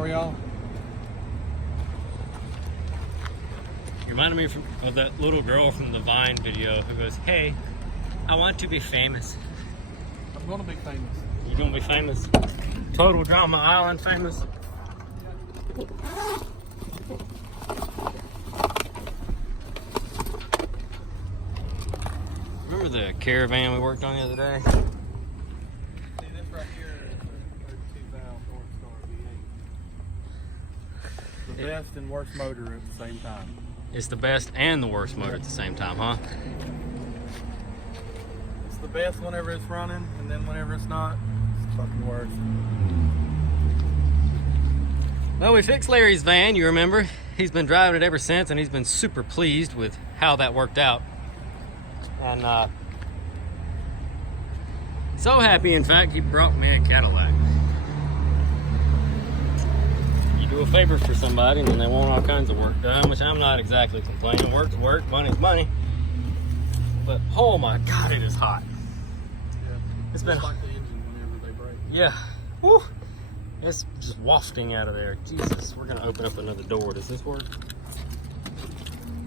How are y'all? You reminded me of that little girl from the Vine video who goes, "Hey, I want to be famous." I'm gonna be famous. You gonna be famous? Total Drama Island famous? Remember the caravan we worked on the other day? See, this right here is a 32-valve Northstar V8. The best and worst motor at the same time. It's the best and the worst motor at the same time, huh? It's the best whenever it's running, and then whenever it's not, it's fucking worse. Well, we fixed Larry's van, you remember? He's been driving it ever since, and he's been super pleased with how that worked out. And so happy, in fact, he brought me a Cadillac. You do a favor for somebody, and then they want all kinds of work done, which I'm not exactly complaining. Work's work, money's money. But, oh my God, it is hot. Yeah, It's been like the engine whenever they break. Yeah. Woo. It's just wafting out of there. Jesus, we're gonna open up another door. Does this work?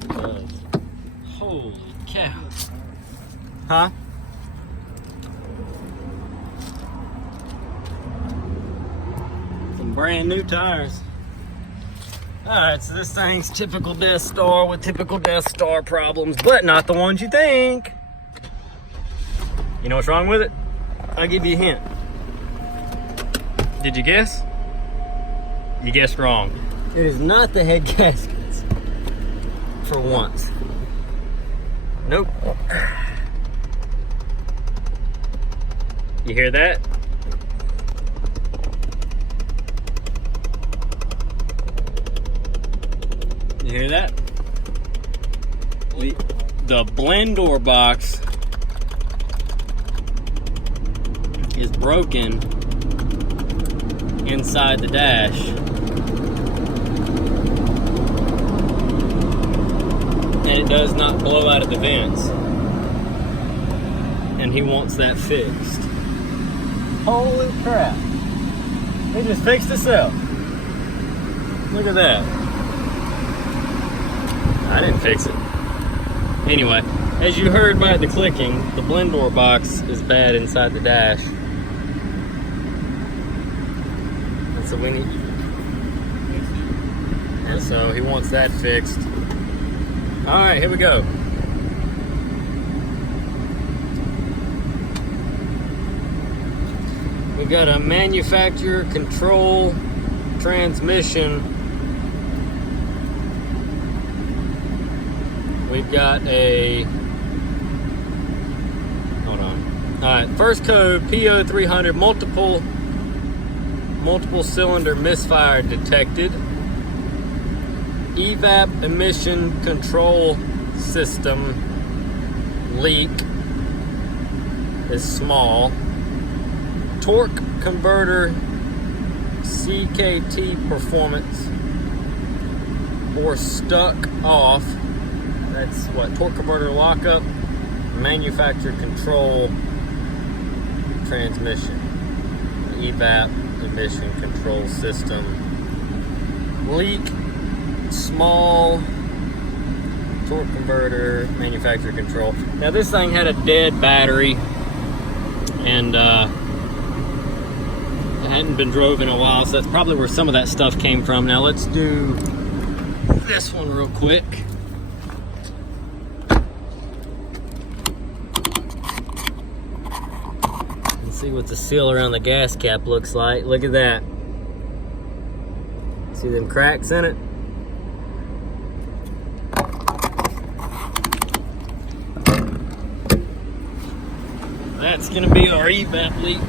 It does. Holy cow. Huh? Some brand new tires. Alright, so this thing's typical Death Star with typical Death Star problems, but not the ones you think. You know what's wrong with it? I'll give you a hint. Did you guess? You guessed wrong. It is not the head gaskets. For once. Nope. You hear that? You hear that? The blend door box is broken inside the dash, and it does not blow out of the vents, and he wants that fixed. Holy crap, he just fixed himself. Look at that. I didn't fix it. Anyway, as you heard by the clicking, the blend door box is bad inside the dash. So we need, and so he wants that fixed. All right, here we go. We've got a manufacturer control transmission. We've got a, hold on. All right, first code PO300, multiple cylinder misfire detected. Evap emission control system leak is small. Torque converter CKT performance or stuck off. That's what, torque converter lockup, manufacturer control transmission. Evap emission control system leak, small, torque converter, manufacturer control. Now this thing had a dead battery, and it hadn't been drove in a while, so that's probably where some of that stuff came from. Now let's do this one real quick. See what the seal around the gas cap looks like. Look at that. See them cracks in it? That's gonna be our evap leak.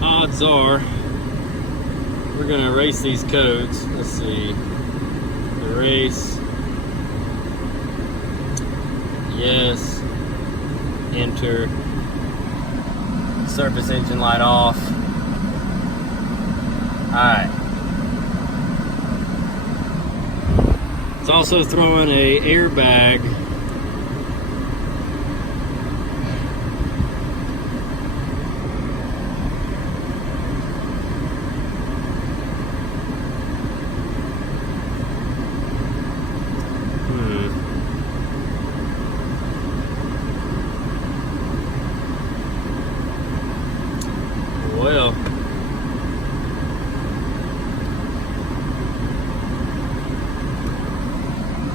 Odds are we're gonna erase these codes. Let's see. Erase. Yes. Enter. Surface engine light off. Alright. It's also throwing a airbag.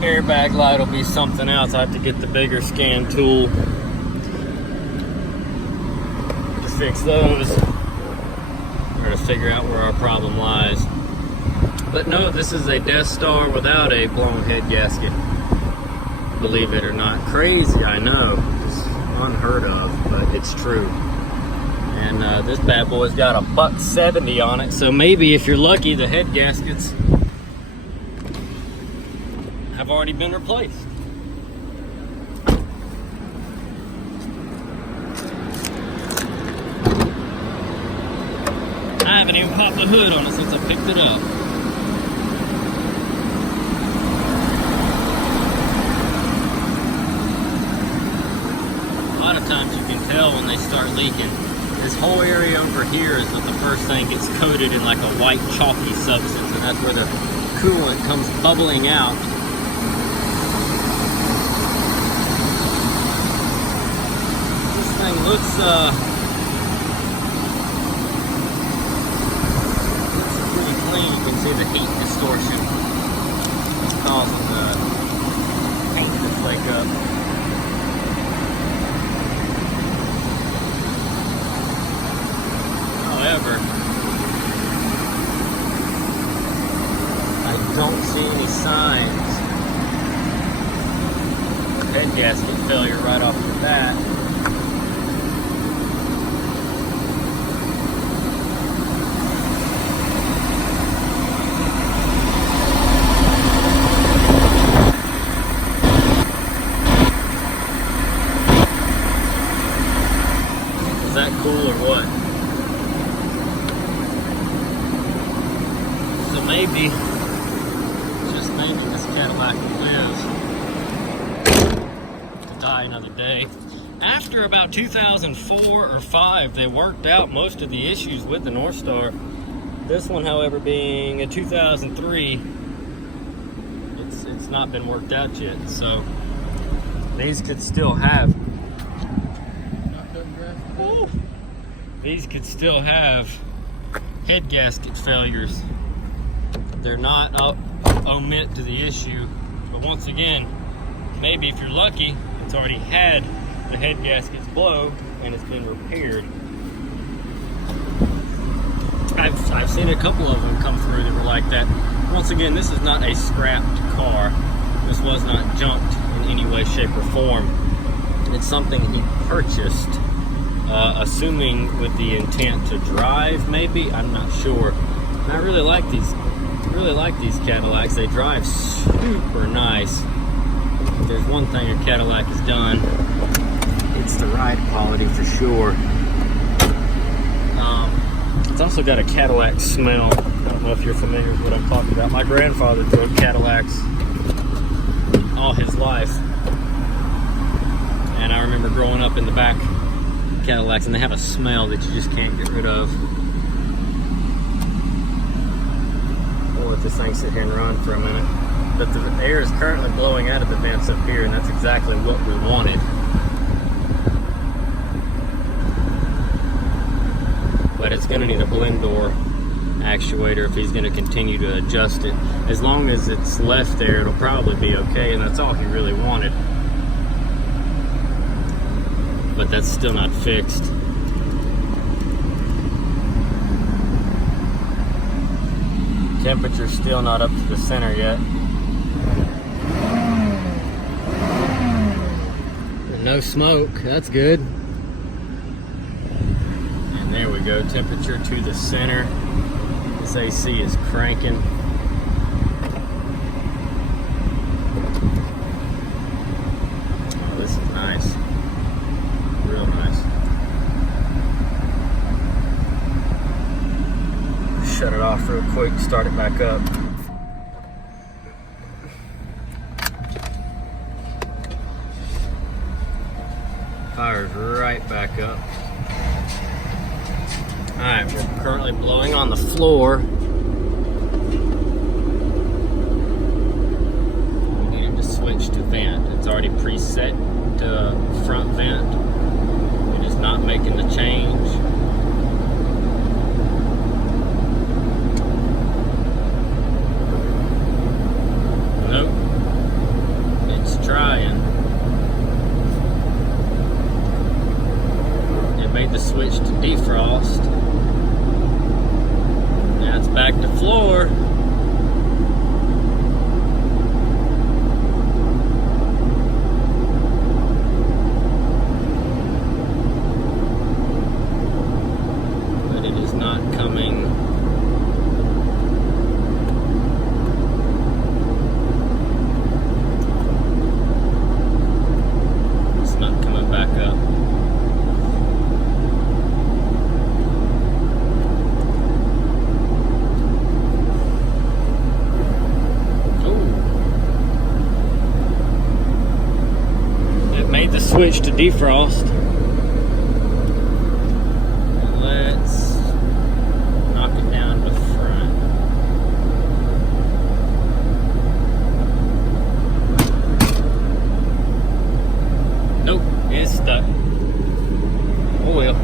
Airbag light will be something else. I have to get the bigger scan tool to fix those, or to figure out where our problem lies. But no, this is a Death Star without a blown head gasket. Believe it or not. Crazy, I know. It's unheard of, but it's true. And this bad boy's got a $170 on it, so maybe if you're lucky, the head gaskets have already been replaced. I haven't even popped the hood on it since I picked it up. A lot of times you can tell when they start leaking. This whole area over here is what the first thing gets coated in, like a white chalky substance, and that's where the coolant comes bubbling out. This thing looks pretty clean. You can see the heat distortion causing the paint to flake up. However, I don't see any signs of head gasket failure right off the bat. Is that cool or what? Maybe, just maybe, this Cadillac lives to die another day. After about 2004 or 5, they worked out most of the issues with the Northstar. This one, however, being a 2003, it's not been worked out yet. So these could still have. These could still have head gasket failures. They're not omit to the issue, but once again, maybe if you're lucky, it's already had the head gaskets blow and it's been repaired. I've seen a couple of them come through that were like that. Once again, this is not a scrapped car. This was not junked in any way, shape, or form. It's something he purchased, assuming with the intent to drive, maybe. I'm not sure. And I really like these. Really like these Cadillacs. They drive super nice. If there's one thing a Cadillac has done, it's the ride quality for sure. It's also got a Cadillac smell. I don't know if you're familiar with what I'm talking about. My grandfather drove Cadillacs all his life, and I remember growing up in the back Cadillacs, and they have a smell that you just can't get rid of. Let this thing sit here and run for a minute. But the air is currently blowing out of the vents up here, and that's exactly what we wanted. But it's going to need a blend door actuator if he's going to continue to adjust it. As long as it's left there, it'll probably be okay, and that's all he really wanted. But that's still not fixed. Temperature's still not up to the center yet. No smoke, that's good. And there we go, temperature to the center. This AC is cranking. Oh, this is nice. Real nice. Shut it off real quick, start it back up. Fires right back up. Alright, we're currently blowing on the floor. We need to switch to vent. It's already preset to front vent. It is not making the change. switch to defrost. Let's knock it down to the front. Nope, it's stuck. Oh well.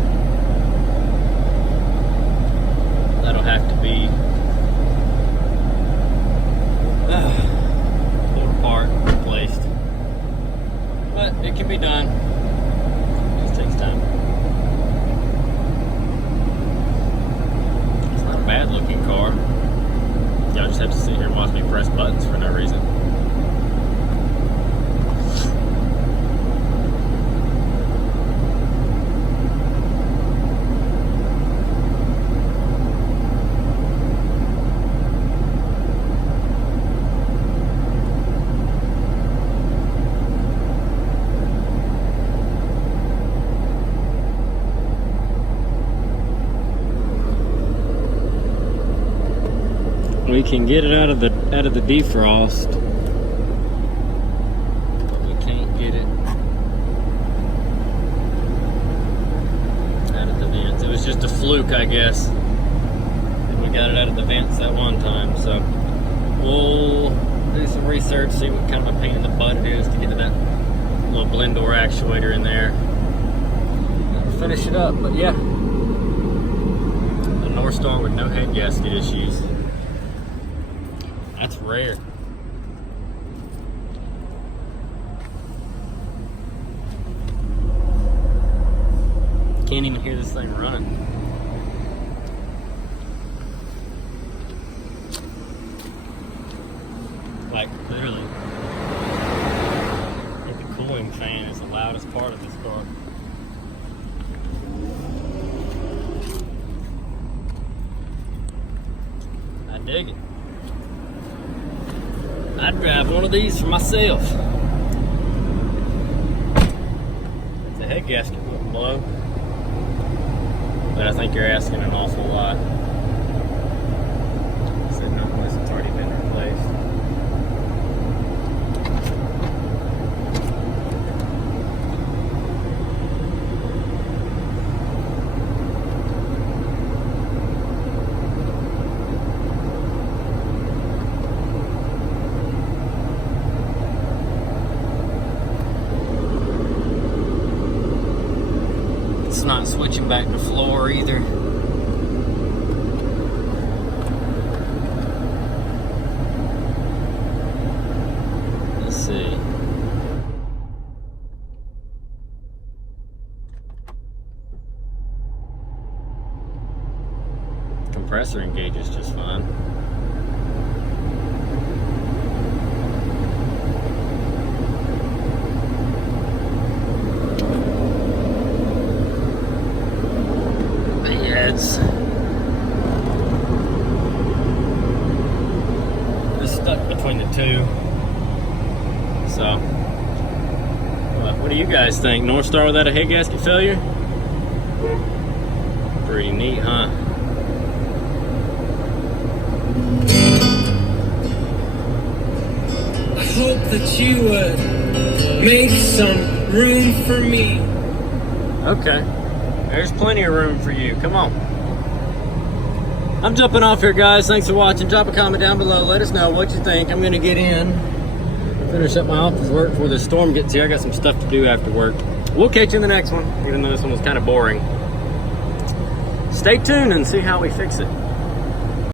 That'll have to be pulled apart, replaced. But it can be done. It just takes time. It's not a bad looking car. Y'all just have to sit here and watch me press buttons for no reason. We can get it out of the defrost, but we can't get it out of the vents. It was just a fluke, I guess. And we got it out of the vents that one time. So we'll do some research, see what kind of a pain in the butt it is to get to that little blend door actuator in there. And finish it up, but yeah. A Northstar with no head gasket issues. That's rare. Can't even hear this thing running. Like, literally. I think the cooling fan is the loudest part of this car. I dig it. I'd drive one of these for myself. The head gasket wouldn't blow, but I think you're asking an awful lot. So no, it's already been replaced. It's not switching back to floor either. Let's see. Compressor engages just fine. It's stuck between the two. So, what do you guys think? Northstar without a head gasket failure? Pretty neat, huh? I hope that you would make some room for me. Okay. There's plenty of room for you. Come on. I'm jumping off here, guys. Thanks for watching. Drop a comment down below. Let us know what you think. I'm going to get in, finish up my office work before the storm gets here. I got some stuff to do after work. We'll catch you in the next one, even though this one was kind of boring. Stay tuned and see how we fix it.